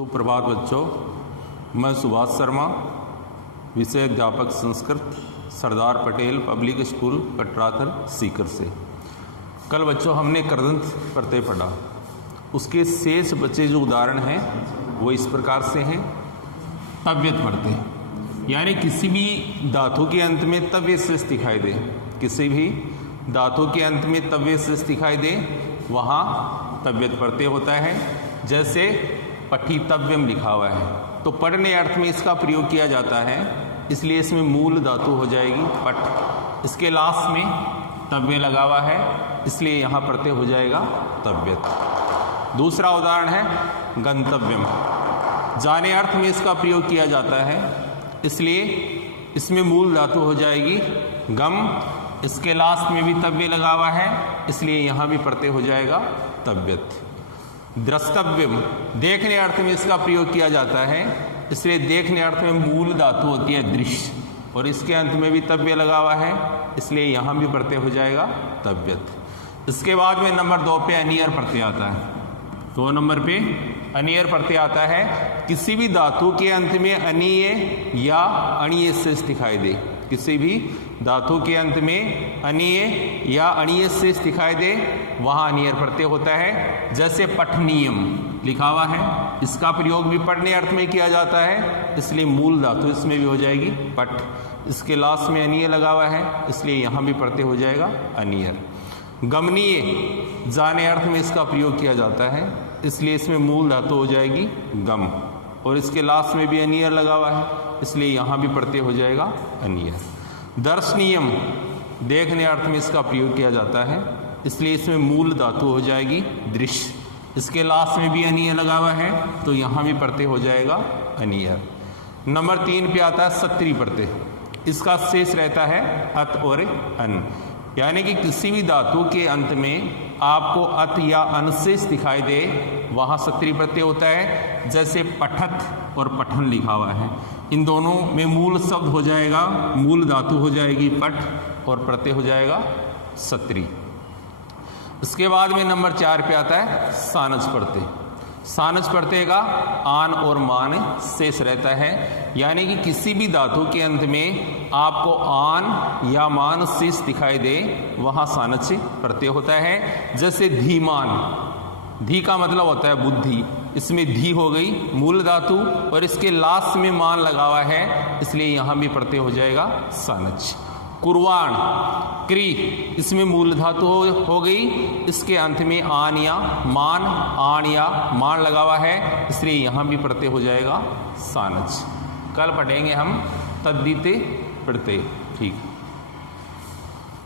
सुप्रभात बच्चों, मैं सुभाष शर्मा, विषय अध्यापक संस्कृत, सरदार पटेल पब्लिक स्कूल कटराथल सीकर से। कल बच्चों हमने कृदंत प्रत्यय पढ़ा, उसके शेष बचे जो उदाहरण हैं वो इस प्रकार से हैं। तव्यत प्रत्यय यानी किसी भी धातु के अंत में तव्य शेष दिखाई दे, किसी भी धातु के अंत में तव्य शेष दिखाई दे वहाँ तव्यत प्रत्यय होता है। जैसे पठितव्यम लिखा हुआ है तो पढ़ने अर्थ में इसका प्रयोग किया जाता है, इसलिए इसमें मूल धातु हो जाएगी पठ। इसके लास्ट में तव्य लगा हुआ है इसलिए यहाँ प्रत्यय हो जाएगा तव्यत। दूसरा उदाहरण है गंतव्यम, जाने अर्थ में इसका प्रयोग किया जाता है इसलिए इसमें मूल धातु हो जाएगी गम। इसके लास्ट में भी तव्य लगा हुआ है इसलिए यहाँ भी प्रत्यय हो जाएगा तव्यत। द्रष्टव्यम, देखने अर्थ में इसका प्रयोग किया जाता है इसलिए देखने अर्थ में मूल धातु होती है दृश्य, और इसके अंत में भी तव्य लगा हुआ है इसलिए यहाँ भी प्रत्यय हो जाएगा तव्यत। इसके बाद में नंबर 2 पे अनियर प्रत्यय आता है। 2 नंबर पे अनियर प्रत्यय आता है, किसी भी धातु के अंत में अनीय या अणीय शेष दिखाई दे, किसी भी धातु के अंत में अनीय या अणीय शेष दिखाई दे वहाँ अनियर प्रत्यय होता है। जैसे पठनीयम लिखा हुआ है, इसका प्रयोग भी पढ़ने अर्थ में किया जाता है इसलिए मूल धातु इसमें भी हो जाएगी पठ। इसके लास्ट में अनीय लगा हुआ है इसलिए यहाँ भी प्रत्यय हो जाएगा अनियर। गमनीय, जाने अर्थ में इसका प्रयोग किया जाता है इसलिए इसमें मूल धातु हो जाएगी गम, और इसके लास्ट में भी अनियर लगा हुआ है इसलिए यहाँ भी प्रत्यय हो जाएगा अनियर। दर्शनीयम, देखने अर्थ में इसका प्रयोग किया जाता है इसलिए इसमें मूल धातु हो जाएगी दृश्य। इसके लास्ट में भी अनियर लगा हुआ है तो यहाँ भी प्रत्यय हो जाएगा अनियर। नंबर 3 पे आता है सत्री प्रत्यय, इसका शेष रहता है अत और अन, यानी कि किसी भी धातु के अंत में आपको अत या अन शेष दिखाई दे वहाँ सत्री प्रत्यय होता है। जैसे पठत और पठन लिखा हुआ है, इन दोनों में मूल शब्द हो जाएगा, मूल धातु हो जाएगी पठ और प्रत्यय हो जाएगा सत्री। इसके बाद में नंबर 4 पे आता है सानज प्रत्यय। सानज प्रत्यय का आन और मान शेष रहता है, यानी कि किसी भी धातु के अंत में आपको आन या मान शेष दिखाई दे वहाँ सानज प्रत्यय होता है। जैसे धीमान, धी का मतलब होता है बुद्धि, इसमें धी हो गई मूल धातु और इसके लास्ट में मान लगा हुआ है इसलिए यहाँ भी प्रत्यय हो जाएगा सानज। कुर्वाण, क्री, इसमें मूल धातु हो गई, इसके अंत में आन या मान लगा हुआ है इसलिए यहाँ भी प्रत्यय हो जाएगा सानज। कल पढ़ेंगे हम तद्धित प्रत्यय। ठीक।